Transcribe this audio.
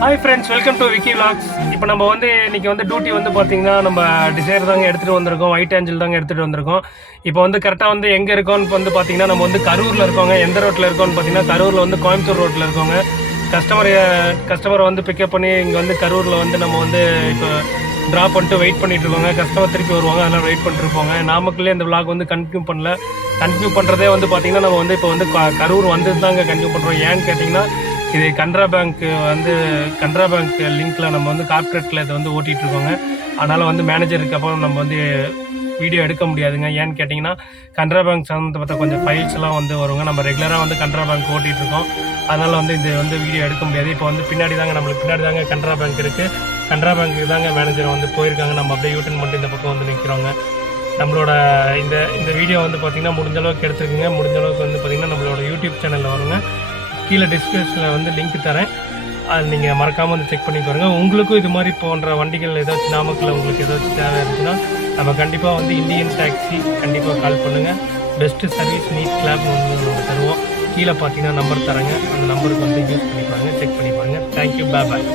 Hi friends, welcome to Vicky vlogs. இப்போ நம்ம வந்து இன்றைக்கி வந்து டியூட்டி வந்து பார்த்திங்கன்னா நம்ம டிசைர் தாங்க எடுத்துகிட்டு வந்திருக்கோம், ஒயிட் ஏஞ்சல் தாங்க எடுத்துகிட்டு வந்திருக்கோம். இப்போ வந்து கரெக்டாக வந்து எங்கே இருக்கோன்னு வந்து பார்த்திங்கன்னா நம்ம வந்து கரூரில் இருக்கோங்க. எந்த ரோட்டில் இருக்கோன்னு பார்த்திங்கன்னா கரூரில் வந்து கோயம்புத்தூர் ரோட்டில் இருக்கோங்க. கஸ்டமரை வந்து பிக்கப் பண்ணி இங்கே வந்து கரூரில் வந்து நம்ம வந்து இப்போ ட்ராப் பண்ணிட்டு வெயிட் பண்ணிட்டு இருக்கோங்க. கஸ்டமர் திருப்பி வருவாங்க, அதனால் வெயிட் பண்ணிட்டுருப்போங்க. நாமக்கல்லே இந்த விலாக் வந்து கண்டினியூ பண்ணுறதே வந்து பார்த்திங்கன்னா நம்ம வந்து இப்போ வந்து கரூர் வந்து தாங்க கண்டினியூ பண்ணுறோம். ஏன்னு கேட்டிங்கன்னா இது கனரா பேங்க் லிங்க்கில் நம்ம வந்து கார்ப்பரேட்டில் இதை வந்து ஓட்டிகிட்ருக்கோங்க. அதனால் வந்து மேனேஜருக்கு அப்புறம் நம்ம வந்து வீடியோ எடுக்க முடியாதுங்க. ஏன்னு கேட்டிங்கன்னா கனரா பேங்க் சம்மந்தப்பட்ட கொஞ்சம் ஃபைல்ஸ்லாம் வந்து வருங்க. நம்ம ரெகுலராக வந்து கனரா பேங்க் ஓட்டிகிட்ருக்கோம். அதனால் வந்து இது வந்து வீடியோ எடுக்க முடியாது. இப்போ வந்து நம்மளுக்கு பின்னாடி தாங்க கனரா பேங்க் இருக்குது. கனரா பேங்க்கு தாங்க மேனேஜர் வந்து போயிருக்காங்க. நம்ம அப்படியே யூட்டன் மட்டும் இந்த பக்கம் வந்து நிற்கிறோங்க. நம்மளோட இந்த வீடியோ வந்து பார்த்திங்கன்னா முடிஞ்ச அளவுக்கு எடுத்துருக்குங்க. முடிஞ்ச அளவுக்கு வந்து பார்த்திங்கன்னா நம்மளோட யூடியூப் சேனலில் வருங்க. கீழே டிஸ்கிரிப்ஷனில் வந்து லிங்க் தரேன், அது நீங்கள் மறக்காமல் வந்து செக் பண்ணி பாருங்கள். உங்களுக்கும் இது மாதிரி போன்ற வண்டிகள் ஏதாச்சும் நாமக்கல்ல உங்களுக்கு ஏதாச்சும் தேவை இருந்துச்சுன்னா நம்ம கண்டிப்பாக வந்து இந்தியன் டாக்ஸி கண்டிப்பாக கால் பண்ணுங்கள். பெஸ்ட்டு சர்வீஸ் நீட் கிளாப் வந்து நம்ம தருவோம். கீழே பார்த்தீங்கன்னா நம்பர் தரேங்க, அந்த நம்பருக்கு வந்து யூஸ் பண்ணி பாருங்கள், செக் பண்ணி பாருங்கள். தேங்க்யூ, பாய்.